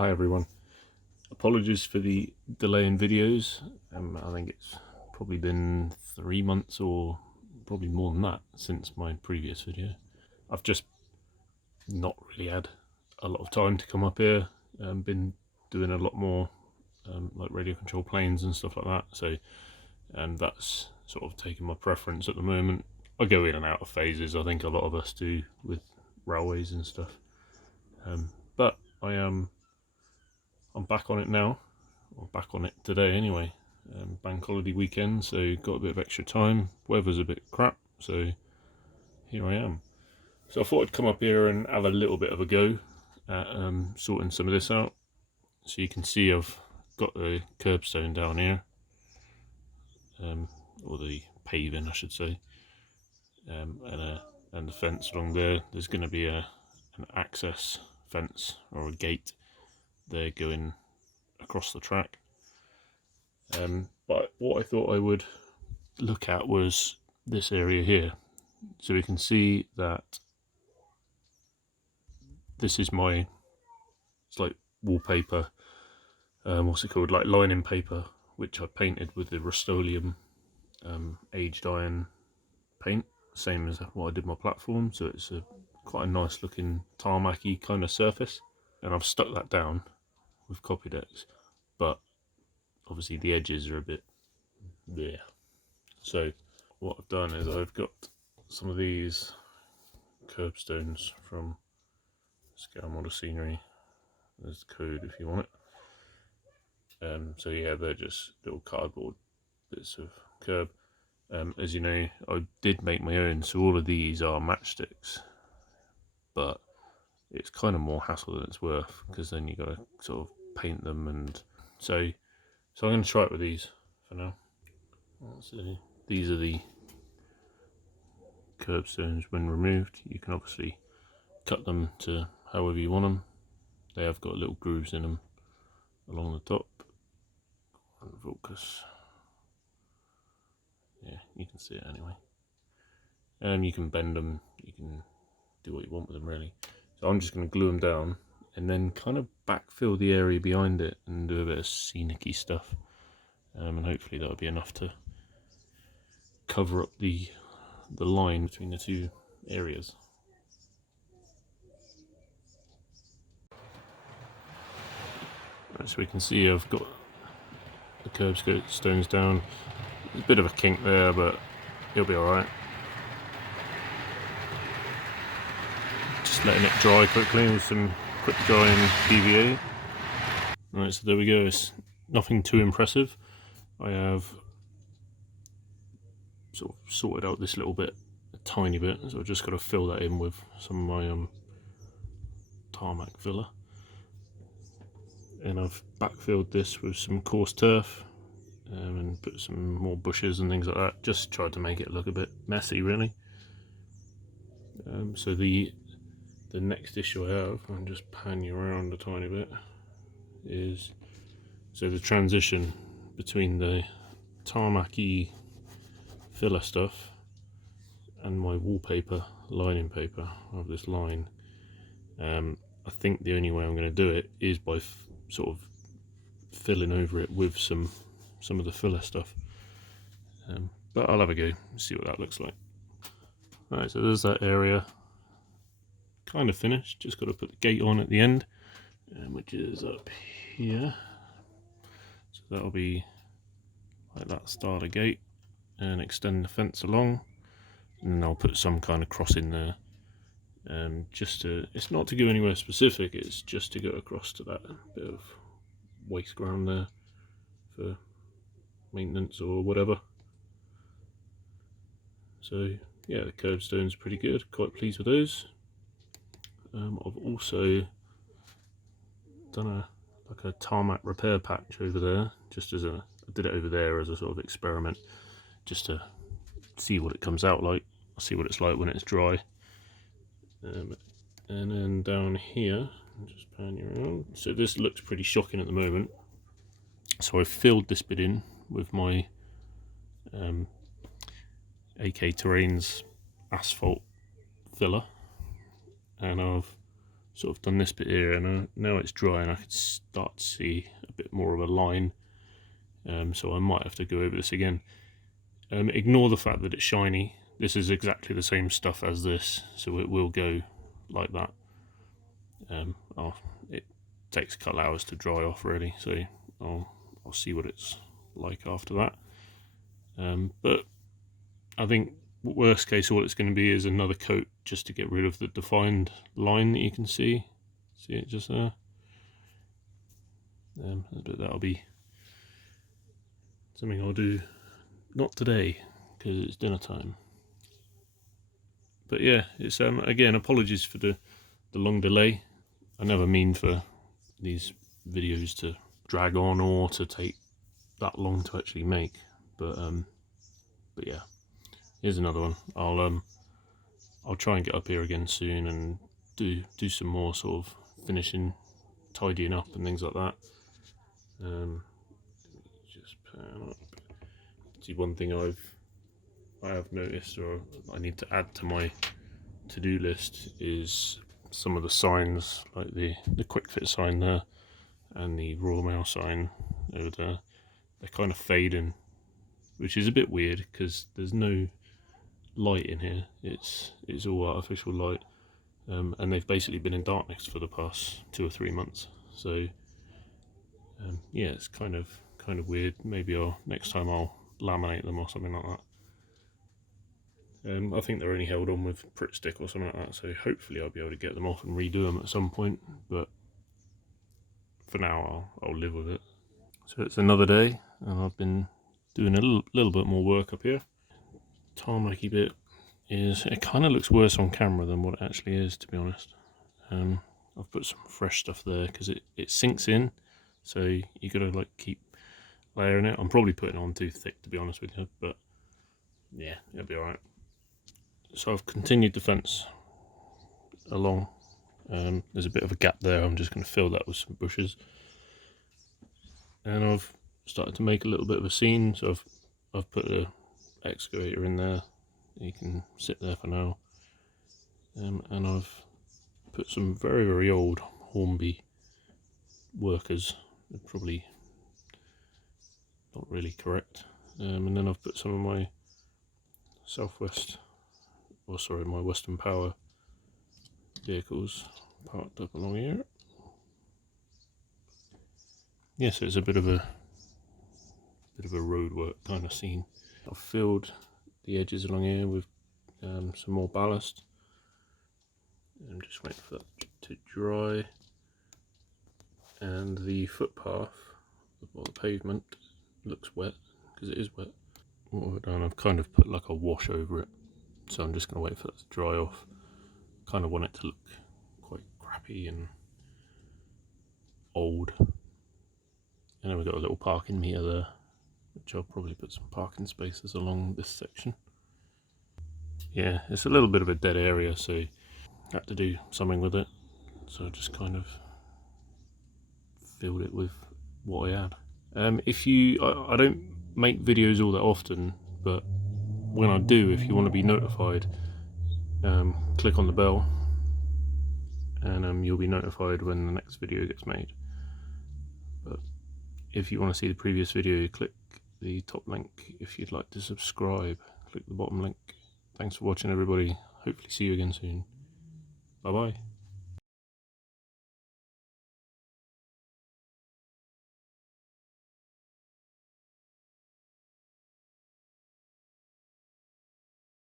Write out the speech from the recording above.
Hi everyone. Apologies for the delay in videos. I think it's probably been 3 months or probably more than that since my previous video. I've just not really had a lot of time to come up here. Been doing a lot more like radio control planes and stuff like that. So that's sort of taken my preference at the moment. I go in and out of phases. I think a lot of us do with railways and stuff. But I'm back on it now, or back on it today anyway. Bank holiday weekend, so got a bit of extra time. Weather's a bit crap, so here I am. So I thought I'd come up here and have a little bit of a go at sorting some of this out. So you can see I've got the kerbstone down here, or the paving I should say, and the fence along there. There's going to be an access fence or a gate there going across the track. But what I thought I would look at was this area here. So we can see that this is my, it's like wallpaper, what's it called, like lining paper, which I painted with the Rust-Oleum aged iron paint, same as what I did my platform. So it's quite a nice looking tarmac-y kind of surface, and I've stuck that down with Copydex, but obviously the edges are a bit there. So what I've done is I've got some of these kerbstones from Scale Model Scenery. There's the code if you want it. So yeah, they're just little cardboard bits of curb. As you know, I did make my own, so all of these are matchsticks, but it's kind of more hassle than it's worth, because then you got to sort of paint them, and so I'm going to try it with these for now. So these are the kerbstones. When removed, you can obviously cut them to however you want them. They have got little grooves in them along the top. Focus. Yeah, you can see it anyway. You can bend them, you can do what you want with them really. So I'm just going to glue them down and then kind of backfill the area behind it and do a bit of scenic-y stuff. And hopefully that'll be enough to cover up the line between the two areas. Right, so we can see I've got the kerbstones down. There's a bit of a kink there, but it'll be alright. Just letting it dry quickly with some quick drying PVA. Right, so there we go. It's nothing too impressive. I have sort of sorted out this little bit, a tiny bit, so I've just got to fill that in with some of my tarmac filler. And I've backfilled this with some coarse turf, and put some more bushes and things like that. Just tried to make it look a bit messy really. So the next issue I have, I'll just pan you around a tiny bit, is so the transition between the tarmac-y filler stuff and my wallpaper lining paper of this line. I think the only way I'm going to do it is by sort of filling over it with some of the filler stuff. But I'll have a go, see what that looks like. Alright, so there's that area kind of finished. Just got to put the gate on at the end, which is up here. So that'll be like that starter gate, and extend the fence along, and then I'll put some kind of cross in there. Just to, it's not to go anywhere specific, it's just to go across to that bit of waste ground there for maintenance or whatever. So yeah, the kerbstone's pretty good, quite pleased with those. I've also done a tarmac repair patch over there, just as I did it over there as a sort of experiment, just to see what it comes out like. I'll see what it's like when it's dry. And then down here, I'll just pan you around. So this looks pretty shocking at the moment. So I've filled this bit in with my AK Terrains asphalt filler, and I've sort of done this bit here, and now it's dry and I can start to see a bit more of a line. So I might have to go over this again. Ignore the fact that it's shiny. This is exactly the same stuff as this, so it will go like that. It takes a couple hours to dry off really, so I'll see what it's like after that. But I think worst case all it's going to be is another coat just to get rid of the defined line that you can see. See it just there? But that'll be something I'll do not today because it's dinner time. But yeah, it's again, apologies for the long delay. I never mean for these videos to drag on or to take that long to actually make, but yeah, here's another one. I'll try and get up here again soon and do some more sort of finishing, tidying up and things like that. Just pan up. See, one thing I have noticed, or I need to add to my to-do list, is some of the signs, like the quick fit sign there and the Royal Mail sign over there. They're kind of fading, which is a bit weird because there's no light in here. It's all artificial light, and they've basically been in darkness for the past 2 or 3 months. So yeah, it's kind of weird. Maybe next time I'll laminate them or something like that. I think they're only held on with Pritt stick or something like that, so hopefully I'll be able to get them off and redo them at some point, but for now I'll live with it. So it's another day and I've been doing a little bit more work up here. Tarmacy bit it kind of looks worse on camera than what it actually is, to be honest. I've put some fresh stuff there because it sinks in, so you gotta like keep layering it. I'm probably putting it on too thick, to be honest with you, but yeah, it'll be alright. So I've continued the fence along. There's a bit of a gap there. I'm just going to fill that with some bushes, and I've started to make a little bit of a scene. So I've put a excavator in there. You can sit there for now, and I've put some very old Hornby workers. They're probably not really correct. And then I've put some of my my Western Power vehicles parked up along here. Yes, so it's a bit of a roadwork kind of scene. I've filled the edges along here with some more ballast. I'm just waiting for that to dry. And the footpath, or the pavement, looks wet because it is wet. What I've done, I've kind of put like a wash over it. So I'm just going to wait for that to dry off. Kind of want it to look quite crappy and old. And then we've got a little parking meter there, which I'll probably put some parking spaces along this section. Yeah, it's a little bit of a dead area, so I had to do something with it. So I just kind of filled it with what I had. I don't make videos all that often, but when I do, if you want to be notified, click on the bell and you'll be notified when the next video gets made. But if you want to see the previous video, click the top link. If you'd like to subscribe, click the bottom link. Thanks for watching, everybody. Hopefully see you again soon. Bye bye.